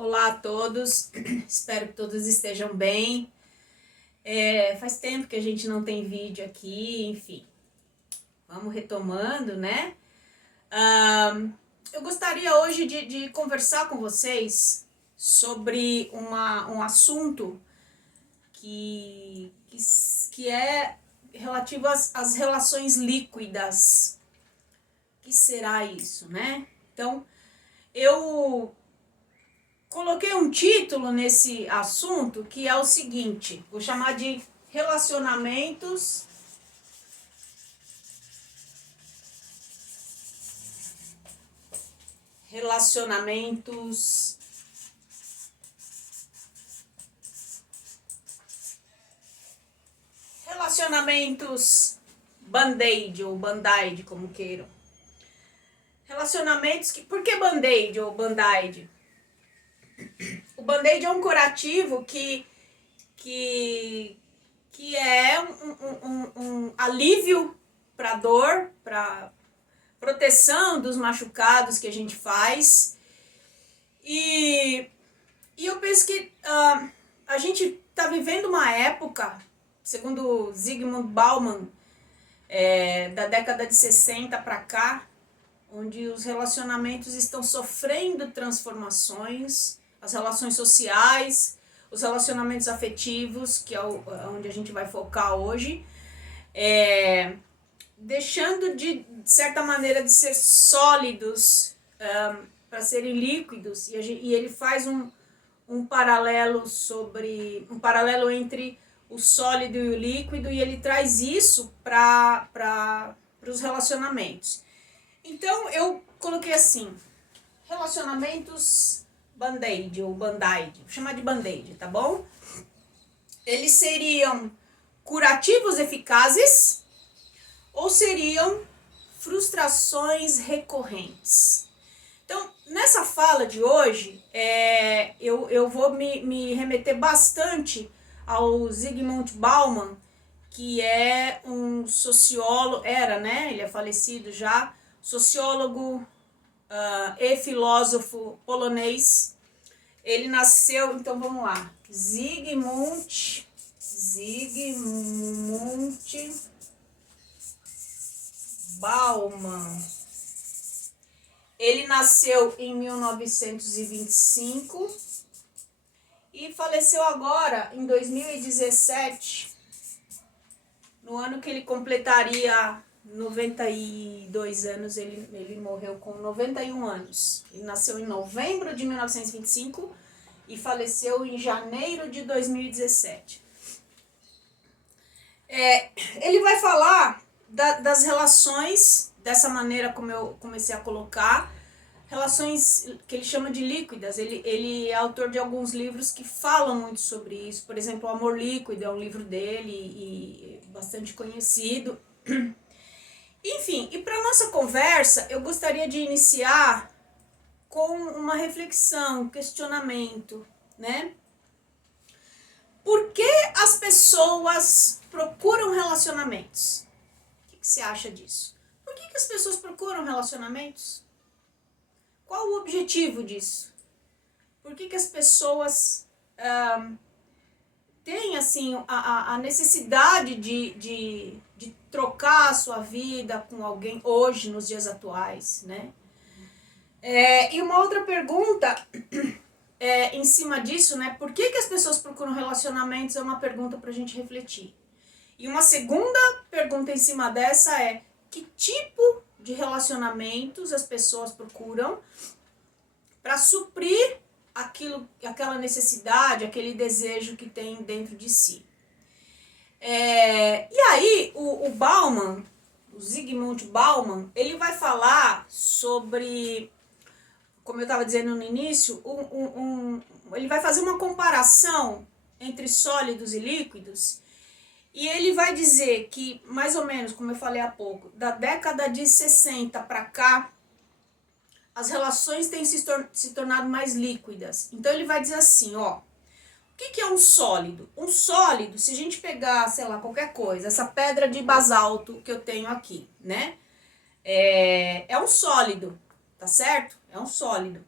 Olá a todos, espero que todos estejam bem. Faz tempo que a gente não tem vídeo aqui, enfim, vamos retomando, né? Eu gostaria hoje de conversar com vocês sobre um assunto que é relativo às relações líquidas. O que será isso, né? Então, eu coloquei um título nesse assunto que é o seguinte, vou chamar de relacionamentos band-aid ou band-aid, como queiram. Relacionamentos que... Por que band-aid ou band-aid? O band-aid é um curativo que é um alívio para dor, para proteção dos machucados que a gente faz. E eu penso que a gente está vivendo uma época, segundo Zygmunt Bauman, da década de 60 para cá, onde os relacionamentos estão sofrendo transformações, as relações sociais, os relacionamentos afetivos, que é onde a gente vai focar hoje, deixando de certa maneira de ser sólidos para serem líquidos, e ele faz um paralelo entre o sólido e o líquido, e ele traz isso para os relacionamentos. Então eu coloquei assim, relacionamentos band-aid ou band-aid, vou chamar de band-aid, tá bom? Eles seriam curativos eficazes ou seriam frustrações recorrentes? Então, nessa fala de hoje, eu vou me remeter bastante ao Zygmunt Bauman, que é um sociólogo, ele é falecido já, sociólogo e filósofo polonês. Ele nasceu, então vamos lá, Zygmunt Bauman. Ele nasceu em 1925 e faleceu agora em 2017, no ano que ele completaria 92 anos, ele morreu com 91 anos. Ele nasceu em novembro de 1925 e faleceu em janeiro de 2017. Ele vai falar das relações, dessa maneira como eu comecei a colocar, relações que ele chama de líquidas. Ele é autor de alguns livros que falam muito sobre isso. Por exemplo, O Amor Líquido é um livro dele e bastante conhecido. Enfim, e para nossa conversa, eu gostaria de iniciar com uma reflexão, um questionamento, né? Por que as pessoas procuram relacionamentos? O que você acha disso? Por que as pessoas procuram relacionamentos? Qual o objetivo disso? Por que as pessoas têm assim, a necessidade de trocar a sua vida com alguém hoje, nos dias atuais, né? E uma outra pergunta em cima disso, né? Por que as pessoas procuram relacionamentos é uma pergunta para a gente refletir. E uma segunda pergunta em cima dessa é: que tipo de relacionamentos as pessoas procuram para suprir aquela necessidade, aquele desejo que tem dentro de si? E aí o Bauman, o Zygmunt Bauman, ele vai falar sobre, como eu estava dizendo no início, ele vai fazer uma comparação entre sólidos e líquidos, e ele vai dizer que, mais ou menos, como eu falei há pouco, da década de 60 para cá, as relações têm se tornado mais líquidas. Então ele vai dizer assim, ó, o que é um sólido? Um sólido, se a gente pegar, sei lá, qualquer coisa, essa pedra de basalto que eu tenho aqui, né? É um sólido, tá certo? É um sólido.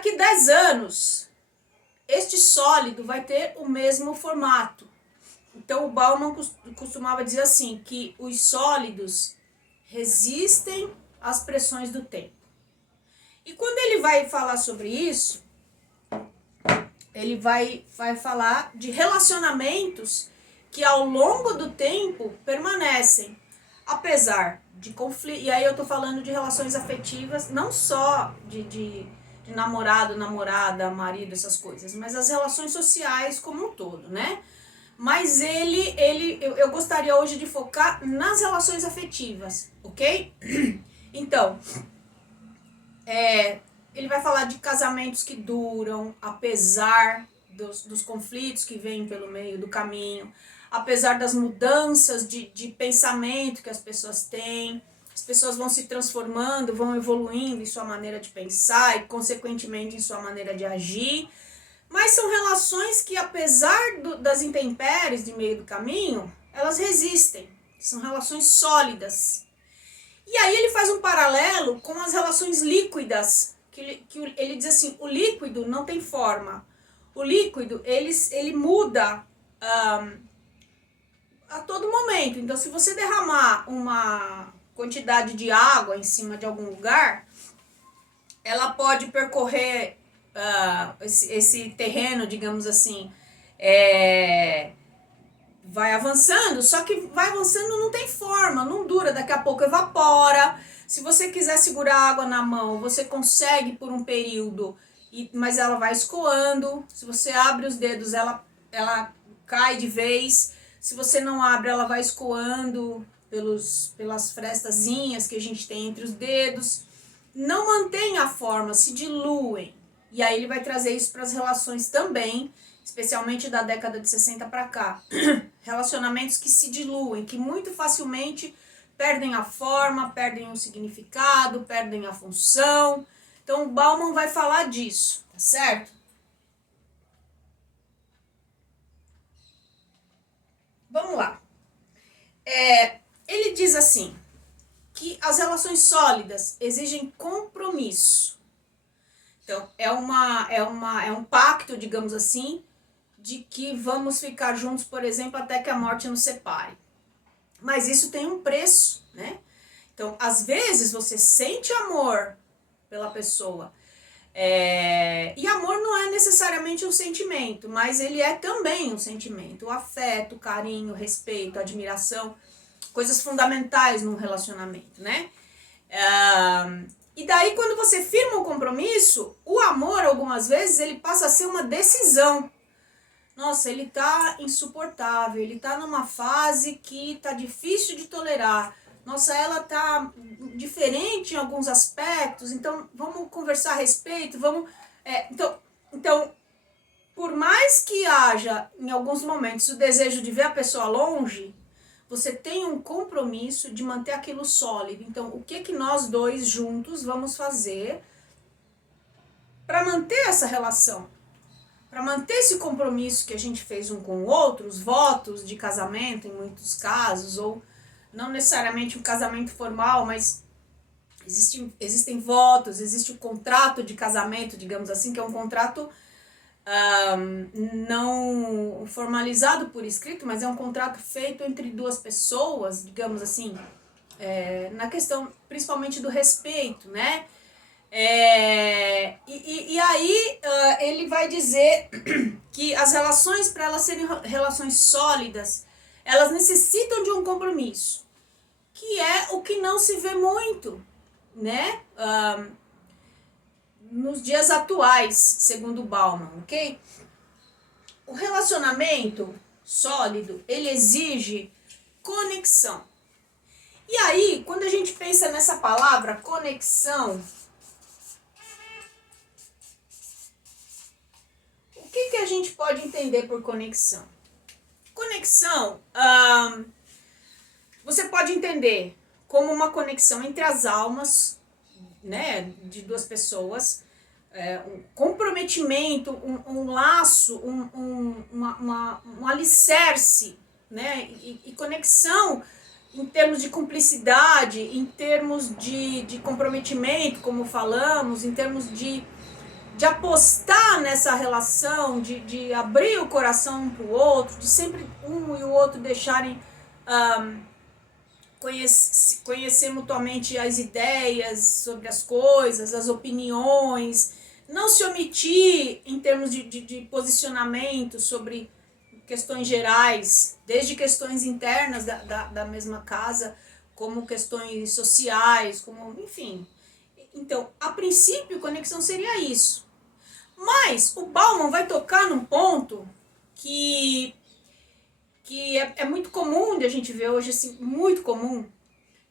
daqui 10 anos, este sólido vai ter o mesmo formato. Então, o Bauman costumava dizer assim, que os sólidos resistem às pressões do tempo. E quando ele vai falar sobre isso, ele vai falar de relacionamentos que ao longo do tempo permanecem, apesar de conflito. E aí eu tô falando de relações afetivas, não só de namorado, namorada, marido, essas coisas, mas as relações sociais como um todo, né? Mas eu gostaria hoje de focar nas relações afetivas, ok? Então, ele vai falar de casamentos que duram, apesar dos conflitos que vêm pelo meio do caminho, apesar das mudanças de pensamento que as pessoas têm. As pessoas vão se transformando, vão evoluindo em sua maneira de pensar e, consequentemente, em sua maneira de agir. Mas são relações que, apesar das intempéries de meio do caminho, elas resistem. São relações sólidas. E aí ele faz um paralelo com as relações líquidas, que ele diz assim, o líquido não tem forma. O líquido, ele muda a todo momento. Então, se você derramar uma quantidade de água em cima de algum lugar, ela pode percorrer esse terreno, digamos assim, vai avançando, só que vai avançando, não tem forma, não dura, daqui a pouco evapora. Se você quiser segurar a água na mão, você consegue por um período, mas ela vai escoando. Se você abre os dedos, ela cai de vez. Se você não abre, ela vai escoando pelas frestazinhas que a gente tem entre os dedos. Não mantém a forma, se diluem. E aí ele vai trazer isso para as relações também, especialmente da década de 60 para cá. Relacionamentos que se diluem, que muito facilmente perdem a forma, perdem o significado, perdem a função. Então o Bauman vai falar disso, tá certo? Vamos lá. Ele diz assim, que as relações sólidas exigem compromisso. Então, é um pacto, digamos assim, de que vamos ficar juntos, por exemplo, até que a morte nos separe. Mas isso tem um preço, né? Então, às vezes, você sente amor pela pessoa. E amor não é necessariamente um sentimento, mas ele é também um sentimento. O afeto, o carinho, o respeito, a admiração, coisas fundamentais num relacionamento, né? E daí, quando você firma um compromisso, o amor, algumas vezes, ele passa a ser uma decisão. Nossa, ele tá insuportável, ele tá numa fase que tá difícil de tolerar. Nossa, ela tá diferente em alguns aspectos, então vamos conversar a respeito, Então, por mais que haja, em alguns momentos, o desejo de ver a pessoa longe, você tem um compromisso de manter aquilo sólido. Então, o que nós dois juntos vamos fazer para manter essa relação? Para manter esse compromisso que a gente fez um com o outro, os votos de casamento em muitos casos, ou não necessariamente um casamento formal, mas existem votos, existe o contrato de casamento, digamos assim, que é um contrato não formalizado por escrito, mas é um contrato feito entre duas pessoas, digamos assim, na questão principalmente do respeito, né? E aí ele vai dizer que as relações, para elas serem relações sólidas, elas necessitam de um compromisso, que é o que não se vê muito, né? Nos dias atuais, segundo Bauman, ok? O relacionamento sólido, ele exige conexão. E aí, quando a gente pensa nessa palavra, conexão, o que a gente pode entender por conexão? Conexão, você pode entender como uma conexão entre as almas, né, de duas pessoas, um comprometimento, um laço, um alicerce, né, e conexão em termos de cumplicidade, em termos de comprometimento, como falamos, em termos de de apostar nessa relação, de abrir o coração um para o outro, de sempre um e o outro deixarem conhecer mutuamente as ideias sobre as coisas, as opiniões, não se omitir em termos de posicionamento sobre questões gerais, desde questões internas da mesma casa, como questões sociais, como, enfim. Então, a princípio, conexão seria isso. Mas o Bauman vai tocar num ponto que é muito comum de a gente ver hoje, assim, muito comum,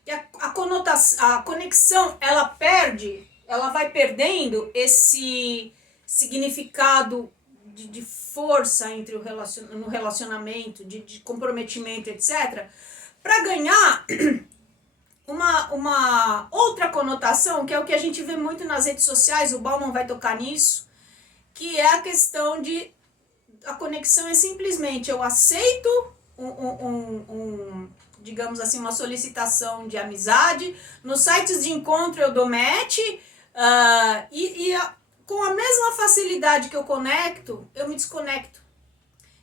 que a conexão, ela vai perdendo esse significado de força entre no relacionamento, de comprometimento, etc., para ganhar uma outra conotação, que é o que a gente vê muito nas redes sociais, o Bauman vai tocar nisso, que é a questão de a conexão é simplesmente eu aceito digamos assim, uma solicitação de amizade, nos sites de encontro eu dou match, com a mesma facilidade que eu conecto, eu me desconecto.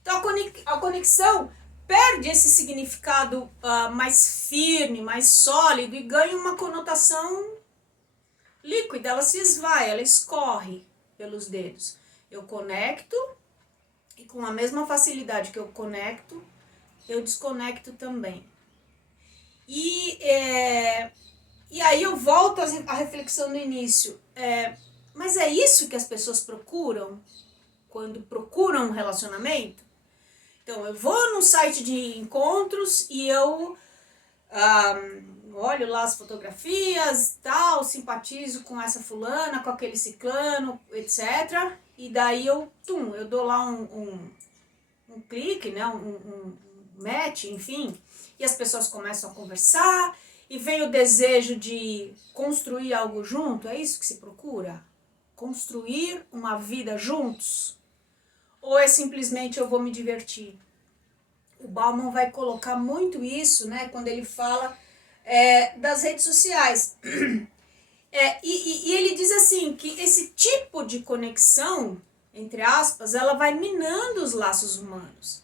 Então a conexão perde esse significado mais firme, mais sólido e ganha uma conotação líquida, ela se esvai, ela escorre pelos dedos. Eu conecto e com a mesma facilidade que eu conecto, eu desconecto também. E aí eu volto à reflexão do início. Mas é isso que as pessoas procuram quando procuram um relacionamento? Então, eu vou num site de encontros e eu olho lá as fotografias, tal, simpatizo com essa fulana, com aquele ciclano, etc. E daí eu dou lá um clique, né, um match, enfim, e as pessoas começam a conversar e vem o desejo de construir algo junto. É isso que se procura? Construir uma vida juntos? Ou é simplesmente eu vou me divertir? O Bauman vai colocar muito isso, né, quando ele fala das redes sociais. E ele diz assim, que esse tipo de conexão, entre aspas, ela vai minando os laços humanos,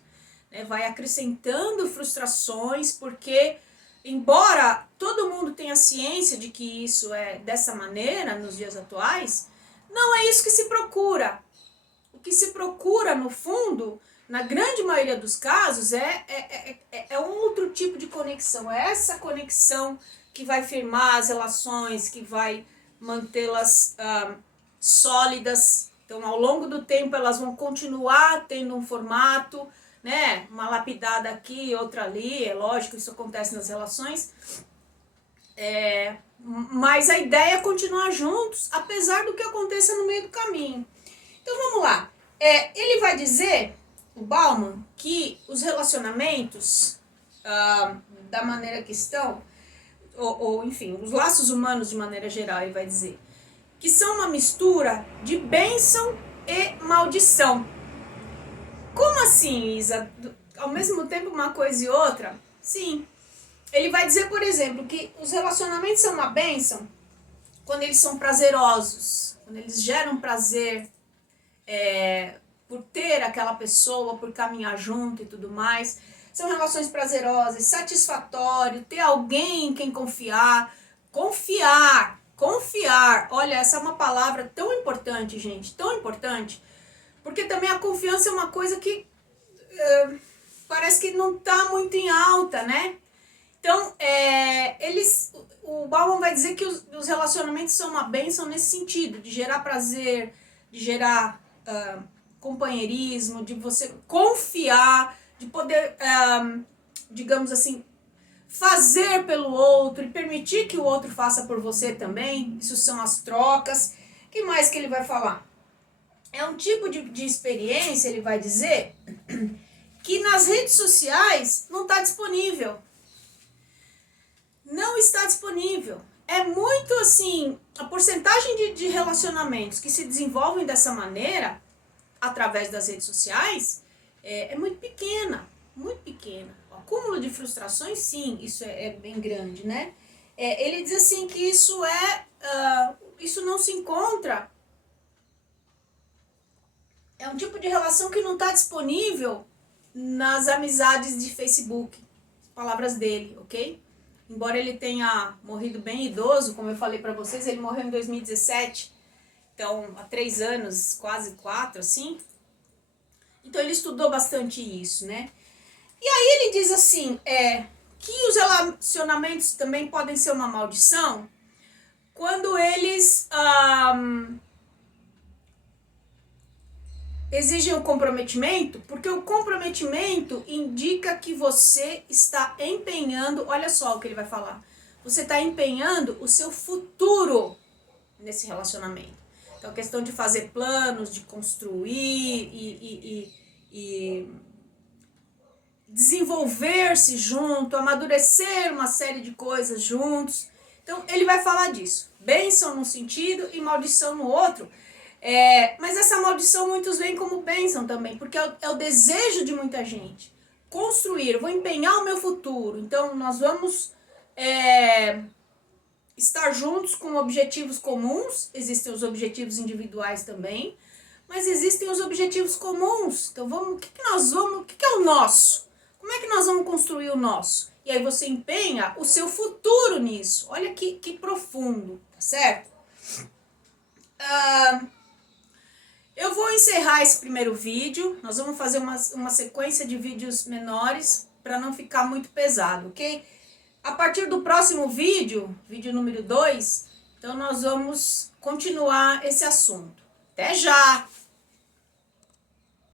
né, vai acrescentando frustrações, porque embora todo mundo tenha ciência de que isso é dessa maneira nos dias atuais, não é isso que se procura. O que se procura, no fundo, na grande maioria dos casos, é um outro tipo de conexão. É essa conexão que vai firmar as relações, que vai mantê-las sólidas. Então, ao longo do tempo, elas vão continuar tendo um formato, né? Uma lapidada aqui, outra ali. É lógico, isso acontece nas relações. Mas a ideia é continuar juntos, apesar do que aconteça no meio do caminho. Então, vamos lá. Ele vai dizer, o Bauman, que os relacionamentos, da maneira que estão, ou enfim, os laços humanos de maneira geral, ele vai dizer, que são uma mistura de bênção e maldição. Como assim, Isa? Ao mesmo tempo uma coisa e outra? Sim. Ele vai dizer, por exemplo, que os relacionamentos são uma bênção quando eles são prazerosos, quando eles geram prazer, por ter aquela pessoa, por caminhar junto e tudo mais. São relações prazerosas, satisfatórias, ter alguém em quem confiar. Confiar. Olha, essa é uma palavra tão importante, gente, tão importante, porque também a confiança é uma coisa que parece que não está muito em alta, né? Então, o Bauman vai dizer que os relacionamentos são uma bênção nesse sentido, de gerar prazer, de gerar companheirismo, de você confiar, de poder, digamos assim, fazer pelo outro e permitir que o outro faça por você também. Isso são as trocas. O que mais que ele vai falar? É um tipo de experiência, ele vai dizer, que nas redes sociais não está disponível. Não está disponível. É muito assim, a porcentagem de relacionamentos que se desenvolvem dessa maneira, através das redes sociais, é muito pequena, muito pequena. O acúmulo de frustrações, sim, isso é bem grande, né? Ele diz assim que isso não se encontra é um tipo de relação que não está disponível nas amizades de Facebook. Palavras dele, ok? Embora ele tenha morrido bem idoso, como eu falei para vocês, ele morreu em 2017, então há 3 anos, quase 4, assim. Então ele estudou bastante isso, né? E aí ele diz assim, que os relacionamentos também podem ser uma maldição quando eles exigem o comprometimento, porque o comprometimento indica que você está empenhando, olha só o que ele vai falar, você está empenhando o seu futuro nesse relacionamento. Então, a questão de fazer planos, de construir e desenvolver-se junto, amadurecer uma série de coisas juntos. Então, ele vai falar disso. Bênção num sentido e maldição no outro. Mas essa maldição muitos veem como bênção também, porque é o desejo de muita gente. Construir, eu vou empenhar o meu futuro. Então, nós vamos estar juntos com objetivos comuns. Existem os objetivos individuais também, mas existem os objetivos comuns. Então, o que é o nosso? Como é que nós vamos construir o nosso? E aí você empenha o seu futuro nisso. Olha que profundo, tá certo? Eu vou encerrar esse primeiro vídeo. Nós vamos fazer uma sequência de vídeos menores para não ficar muito pesado, ok? A partir do próximo vídeo número 2, então nós vamos continuar esse assunto. Até já!